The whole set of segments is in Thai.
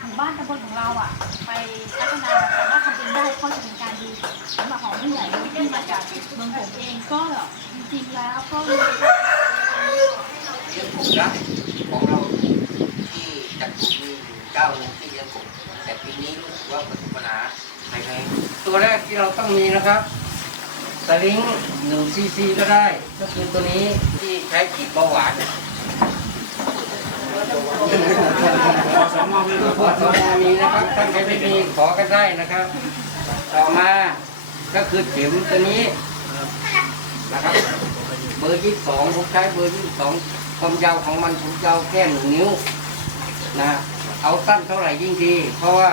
หมู่บ้านตำบลของเราอะ ไปพัฒนาสามารถทำเองได้ก็จะเป็นการดีสำหรับของผู้ใหญ่ที่มาจากเมืองผมเองก็จริงๆแล้วก็เลยเลี้ยงกบนะของเราที่จัดกลุ่มมีอยู่เจ้าหนึ่งที่เลี้ยงกบแต่ปีนี้รู้สึกว่าประสบปัญหาภายในตัวแรกที่เราต้องมีนะครับสลิงหนึ่งซีซีก็ได้ก็คือตัวนี้ที่ใช้ฉีดเบาหวาน พอสมมีนะครับถ้านใครไม่มีขอกันได้นะครับ ต่อมาก็คือเข็มตัวนี้นะครับ เบอร์ที่สองผมใช้เบอร์ที่สองความยาวของมันผมยาวแค่หนึ่งนิ้วนะเอาสั้นเท่าไหร่ยิ่งดี เพราะว่า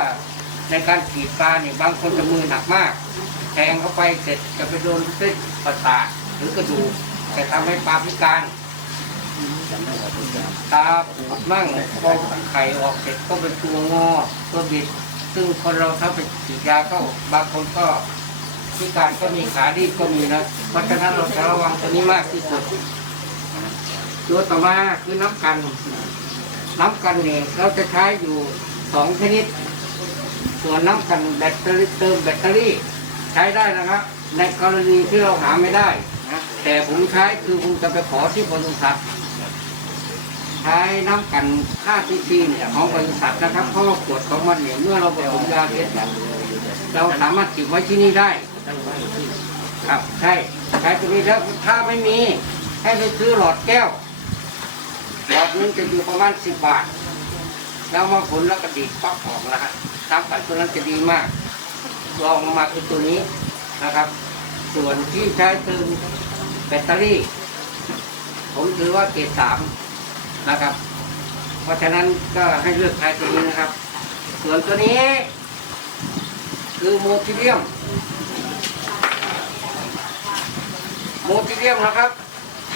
ในการขีดปลาเนี่ยบางคนจะมือหนักมากแทงเข้าไปเสร็จจะไปโดนเส้นประสาทหรือกระดูกแต่ทำให้ปลาพิการ ตาปูดมั่งพอไข่ออกเสร็จก็เป็นตัวงอตัวบิด ซึ่งคนเราถ้าไปฉีดยาก็บางคนก็พิการก็มีขาดีบก็มีนะเพราะฉะนั้นเราจะระวังตัวนี้มากที่สุดตัวต่อมาคือน้ำกัน น้ำกันเนี่ยเราจะใช้อยู่สองชนิด ส่วนน้ำกันแบตเตอรี่เติมแบตเตอรี่ใช้ได้นะครับ ในกรณีที่เราหาไม่ได้นะแต่ผมใช้คือผมจะไปขอที่บริษัท ใช้น้ำกัน5ซีซีเนี่ยของบริษัทนะครับเพราะว่าขวดของมันเนี่ยเมื่อเราผสมยาเสร็จเนี่ยเราสามารถเก็บไว้ที่นี่ได้ ครับใช่ใช้ตัวนี้แล้วถ้าไม่มีให้ไปซื้อหลอดแก้วหลอดนึงจะอยู่ประมาณสิบบาทแล้วมาผลแล้วก็ดีดปักออกนะฮะน้ำกันตัวนั้นจะดีมากลองลงมาคือตัวนี้นะครับ ส่วนที่ใช้เติมแบตเตอรี่ ผมถือว่าเกรดสาม นะครับ เพราะฉะนั้นก็ให้เลือกใช้ตัวนี้นะครับ ส่วนตัวนี้ คือโมทิเลียม โมทิเลียมนะครับ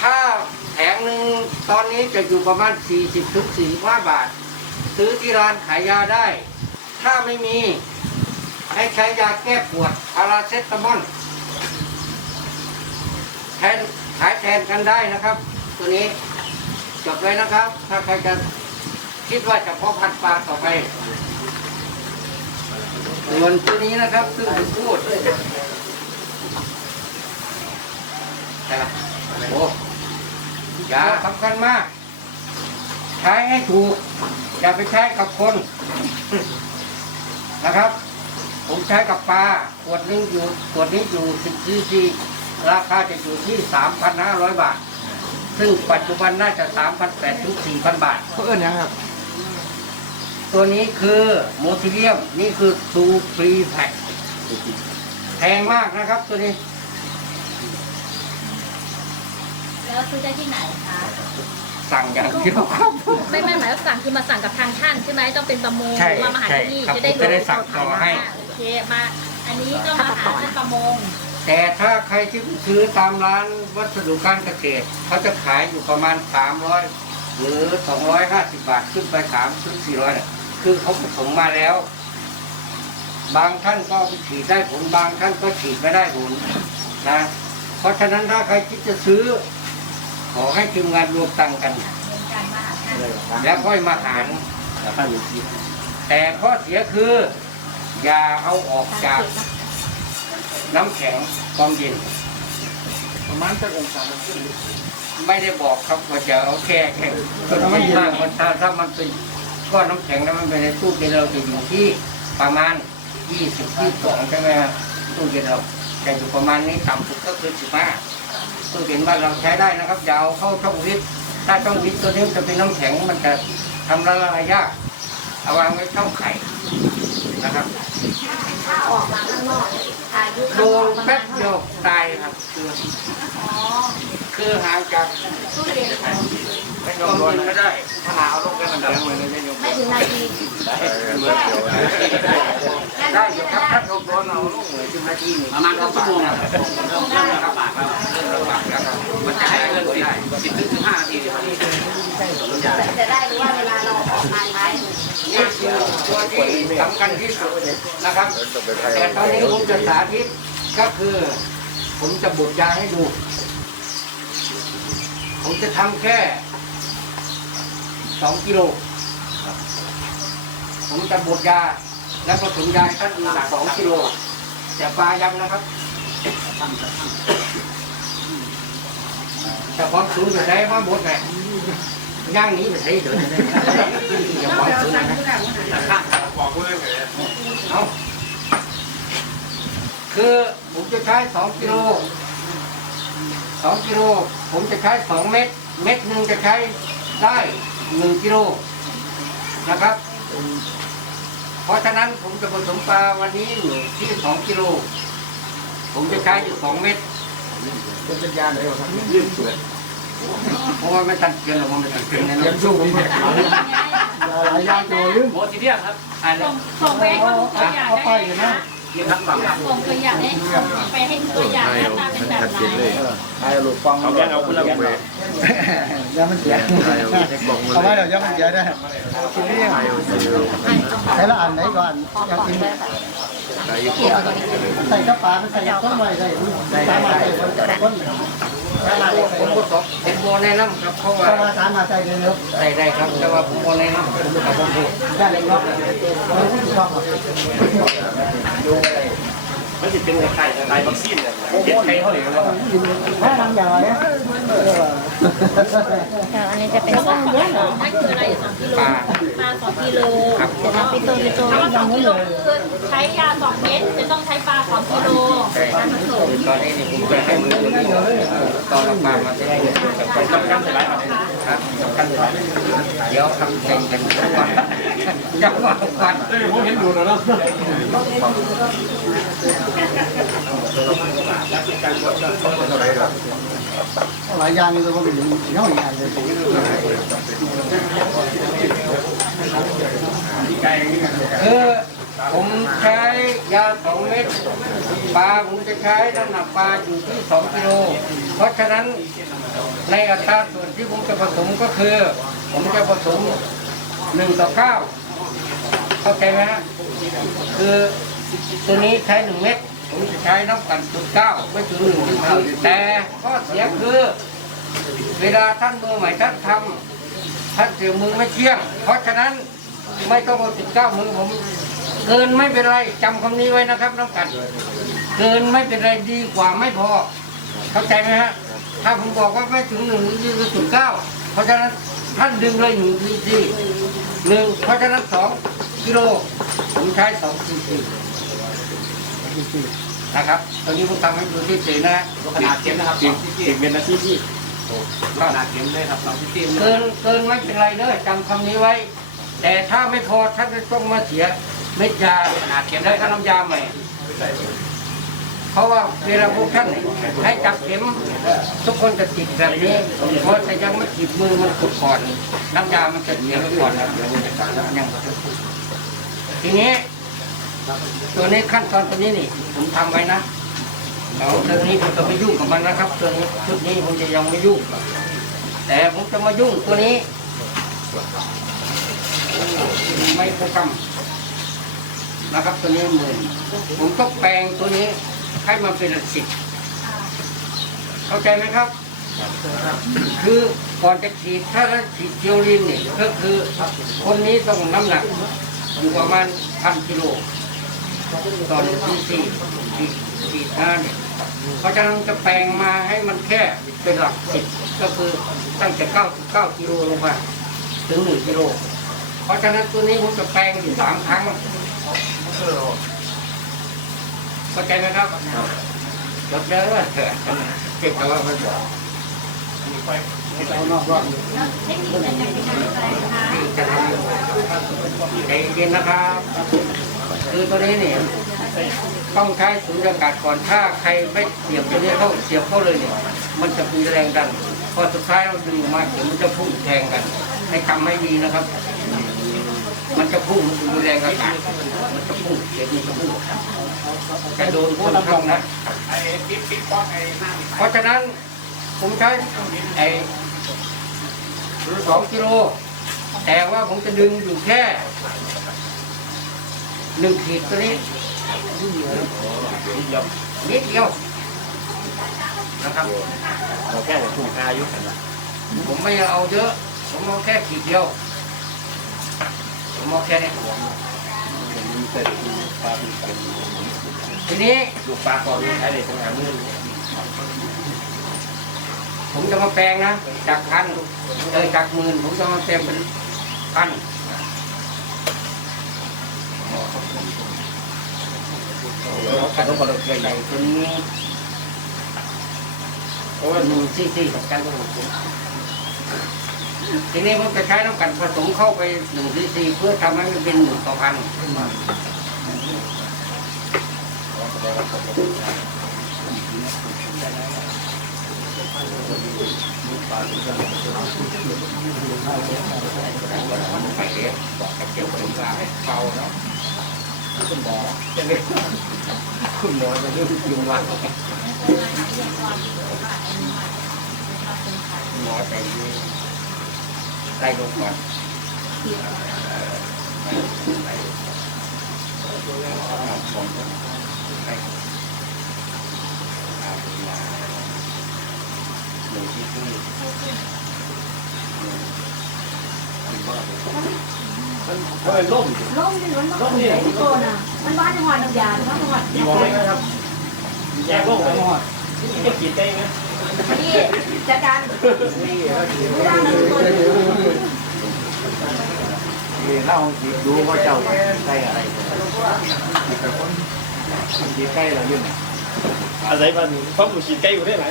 ถ้าแผงหนึ่งตอนนี้จะอยู่ประมาณ 40ถึง45บาท ซื้อที่ร้านขายยาได้ ถ้าไม่มีให้ใช้ยาแก้ปวดพาราเซตามอลแทนขายแทนกันได้นะครับ ตัวนี้ บเลยนะครับ ถ้าใครจะคิดว่าจะเพาะพันธุ์ปลาต่อไปส่วนตัวนี้นะครับ ซึ่งผมพูดนะครับโอ้ยาสำคัญมาก ใช้ให้ถูก อย่าไปใช้กับคนนะครับ ผมใช้กับปลาขวดนึงอยู่ขวดนี้อยู่10ซีซีราคาจะอยู่ที่3,500บาท ซึ่งปัจจุบันน่าจะ3,800ถึง4,000 บาทเขาเอิ้นหยังครับตัวนี้คือโมทิเลียมนี่คือซูฟรีแพ็คแพงมากนะครับ ตัวนี้ แล้วซื้อได้ที่ไหนคะสั่งอย่างเดียวครับ ไม่ไม่หมายว่าสั่งคือมาสั่งกับทางท่านใช่ไหมต้องเป็นประมงใช่หรือว่ามาหาที่นี่ใช่ครับจะได้ผมจะได้สั่งต่อให้อ่าโอเคมา อันนี้ก็มาหาท่านประมง แต่ถ้าใครที่ซื้อตามร้านวัสดุการเกษตรเขาจะขายอยู่ประมาณ 300 หรือ 250 บาทขึ้นไป3ถึง400เนี่ยคือเขาผสมมาแล้ว บางท่านก็ฉีดได้ผลบางท่านก็ฉีดไม่ได้ผลนะ เพราะฉะนั้นถ้าใครคิดจะซื้อ ขอให้ทีมงานรวมตังค์กันเป็นการมาหาท่านแล้วค่อยมาหารแต่ข้อเสียคือ อย่าเอาออกจาก น้ำแข็งความเย็น ประมาณสักองศาไม่ได้บอกครับว่าจะเอาแค่แค่ก็ไม่มากมันถ้าถ้ามันเป็นก้อนน้ำแข็งแล้วมันเป็นในตู้เย็นเราจะอยู่ที่ประมาณ 20 22ใช่ไหมครับตู้เย็นเราแต่อยู่ประมาณนี้ต่ำสุดก็คือ 15ตู้เย็นบ้านเราใช้ได้นะครับอย่าเอาเข้าช่องวิทย์ถ้าช่องวิทย์ตัวนี้จะเป็นน้ำแข็งมันจะทำละลายยาก เอาวางไว้ช่องไข่นะครับถ้าออกมาข้างนอกอายุโดนแป๊บเดียวตายครับคือคือห่างจากตู้เย็นไม่ยอมโดนไม่ได้ถ้าหนาวลงกันมันดับเหมือนในยมไม่ถึงนาทีได้อยู่ครับถ้าโดนเอาลูกเหมือนจุนาทีประมาณครึ่งชั่วโมงครับเริ่มระบาดแล้วเริ่มระบาดแล้วครับมันจะให้เริ่มได้สิบถึงห้านาทีจะได้รู้ว่าออกมาใช้ นี่คือ ตัวที่สำคัญที่สุดนะครับ แต่ตอนนี้ผมจะสาธิตก็คือ ผมจะบดยาให้ดู ผมจะทำแค่สองกิโลผมจะบดยาและผสมยาให้ท่านอีกสองกิโลแต่ปลายังนะครับแต่ความสูงจะใช้มาบดไง ย่างนี้ไปใช้เดี๋ยวนี้อย่าความสูงนะบอกเลยเอาคือผมจะใช้สองกิโลสองกิโลผมจะใช้สองเม็ดเม็ดหนึ่งจะใช้ได้หนึ่งกิโลนะครับ เพราะฉะนั้นผมจะผสมปลาวันนี้อยู่ที่สองกิโลผมจะใช้อยู่สองเม็ดเป็นสัญญาณเลยครับยืมเสือ เพราะว่าไม่ทันเกินหรอกมันไม่ทันเกินแน่นอยังนสู้ผมเนี่ยหลายอย่างตัวลืมโมทีเดียครับอันนี้ส่งส่งไปให้เขาดูตัวอย่างเอาไปได้เลยนะยืนทั้งฝั่งครับส่งตัวอย่างให้ไปให้ดูตัวอย่างหน้าตาเป็นแบบไหนไอ้ลูกฟังเอาแย่งเอาคุณละเวยังมันเสียเอาไว้เดี๋ยวยังมันเสียได้ทีนี้ใช้ละอันไหนก่อนอยากกินใส่กระป๋าใส่ต้นไม้ใส่สามารถใส่ต้น สามารถผมก็สอบเป็นโมแนะนำครับเพราะว่าสามารถใส่เร็วได้ได้ครับแต่ว่าผมโมแนะนำครับผมดูได้เลยเนาะเราชอบ มันจะเป็นไข่ไข่วัคซีนเนี่ยเจ็ดไข่เท่าไหร่ครับแม่ทำอย่างไรเนี่ยค่ะอันนี้จะเป็นสามกิโลนั่นคืออะไรสองกิโลปลาสองกิโลครับเดี๋ยวนะพี่ตูนพี่ตูนถ้าสองกิโลคือใช้ยาสองเม็ดจะต้องใช้ปลาสองกิโลตอนนี้นี่ผมจะให้มือตัวนี้ตอนเราปลามาจะได้เงินกับคนสำคัญใช่ไหมครับครับสำคัญเลยเดี๋ยวทำเซ็นกันกวัน จะมาทุกวันเอ้ยผมเห็นดูแล้วเนาะหลายอย่างนี่ตัวเป็นเนาะอย่างเลยคือผมใช้ยาสองเม็ดปลาผมจะใช้น้ำหนักปลาอยู่ที่สองกิโลเพราะฉะนั้นในอัตราส่วนที่ผมจะผสมก็คือ ผมจะผสม หนึ่งต่อเก้าเข้าใจไหมฮะคือตัวนี้ใช้หนึ่งเม็ดผมจะใช้น้ำกันจุดเก้าไม่ถึงหนึ่งจุดสี่แต่ข้อเสียคือ เวลาท่านมือใหม่ท่านทำท่านเสียมือไม่เที่ยง เพราะฉะนั้นไม่ต้องเอาติดเก้ามือผมเกินไม่เป็นไรจำคำนี้ไว้นะครับน้องกัน เกินไม่เป็นไรดีกว่าไม่พอ เข้าใจไหมฮะถ้าผมบอกว่าไม่ถึงหนึ่งยืนจุดเก้าเพราะฉะนั้นท่านดึงเลยหนึ่งที หนึ่งเพราะฉะนั้นสองกิโลผมใช้สองซีซีนะครับตอนนี้ผมทำให้ดูที่สีนะฮะขนาดเข็มนะครับสิบสิบเมตรนาทีที่ขนาดเข็มเลยครับสองที่เกินเกินไม่เป็นไรเลยจำคำนี้ไว้ แต่ถ้าไม่พอท่านจะต้องมาเสียเม็ดยาขนาดเข็มได้ค่าน้ำยาใหม่ เพราะว่าเวลาพวกท่านให้จับเข็มทุกคนจะติดแบบนี้เพราะแต่ยังไม่ติดมือมันขุดก่อนน้ำยามันจะเสียไปก่อนนะเดี๋ยวมันจะการแล้วยังทีนี้ ตัวนี้ขั้นตอนตัวนี้นี่ ผมทำไว้นะแล้วตัวนี้ผมจะไม่ยุ่งกับมันนะครับ ตัวนี้ชุดนี้ผมจะยังไม่ยุ่ง แต่ผมจะมายุ่งตัวนี้ไม่โปรแกรมนะครับตัวนี้หมื่นผมต้องแปลงตัวนี้ ให้มันเป็นสิบเข้าใจไหมครับ คือก่อนจะฉีดถ้าฉีดเจลลินเนี่ยก็คือคนนี้ต้องน้ำหนักอยู่ประมาณพันกิโลตอนที่สี่ฉีดฉีดหน้าเนี่ยเพราะฉะนั้นจะแปลงมาให้มันแค่เป็นหลักสิบก็คือตั้งแต่เก้าสิบเก้ากิโลลงมาถึงหนึ่งกิโลเพราะฉะนั้นตัวนี้ผมจะแปลงอยู่สามครั้ง เข้าใจไหมครับจบแล้วเถอะเก็บเอาไว้ก่อนเอานอกรอบแล้วเทคนิคยังไงในการใส่คะที่จะทำใจเย็นนะครับ คือตัวนี้เนี่ยต้องใช้สุญญากาศก่อน ถ้าใครไม่เสียบตัวนี้เข้าเสียบเข้าเลยเนี่ย มันจะมีแรงดัน พอสุดท้ายเราดึงออกมาเดี๋ยวมันจะพุ่งแทงกัน ให้ทำให้ดีนะครับ มันจะพุ่งมันจะมีแรงอากาศ มันจะพุ่งเดี๋ยวมันจะพุ่งจะโดนคนข้างนะเพราะฉะนั้นผมใช้ไอ้สองกิโล แต่ว่าผมจะดึงอยู่แค่หนึ่งขีดตัวนี้นิดเดียวนิดเดียวนะครับเราแก้หัวถูกอายุกันนะผมไม่เอาเยอะ ผมเอาแค่ขีดเดียว ผมเอาแค่นี้ ทีนี้ลูกปลาก่อนใช้เลยทำงานมือผมจะมาแปลงนะจากพันเออจากหมื่นผมจะมาแปลงเป็นพันการต้องบริเวณใหญ่ตัวนี้เพราะว่าหนึ่งซี่ซี่กับกันทั้งหมด ทีนี้ผมจะใช้น้ำกันผสมเข้าไปหนึ่งซีซีเพื่อทำให้มันเป็นหนึ่งต่อพันไปเรียบอกกับเกี่ยวกับว่าเบาเนาะคุณหมอจะไม่คุณหมอจะเรื่องยุงวันหมอใจดี ไล่ลงก่อนไปผมไปหนึ่งที่ที่เพราะเป็นร่มล้มดิมันล้มไหนที่โกนอะมันบ้านจังหวัดน้ำยาหรือว่าจังหวัดมีมองไหมครับแยกร่มไปนี่จะขีดได้ไหม นี่จัดการไม่ได้นะทุกคนเล่าดูว่าเจ้าใช่อะไรดีใกล้เราอยู่ไหนอาศัยมันเพราะหมูขีดใกล้อยู่ได้ไหน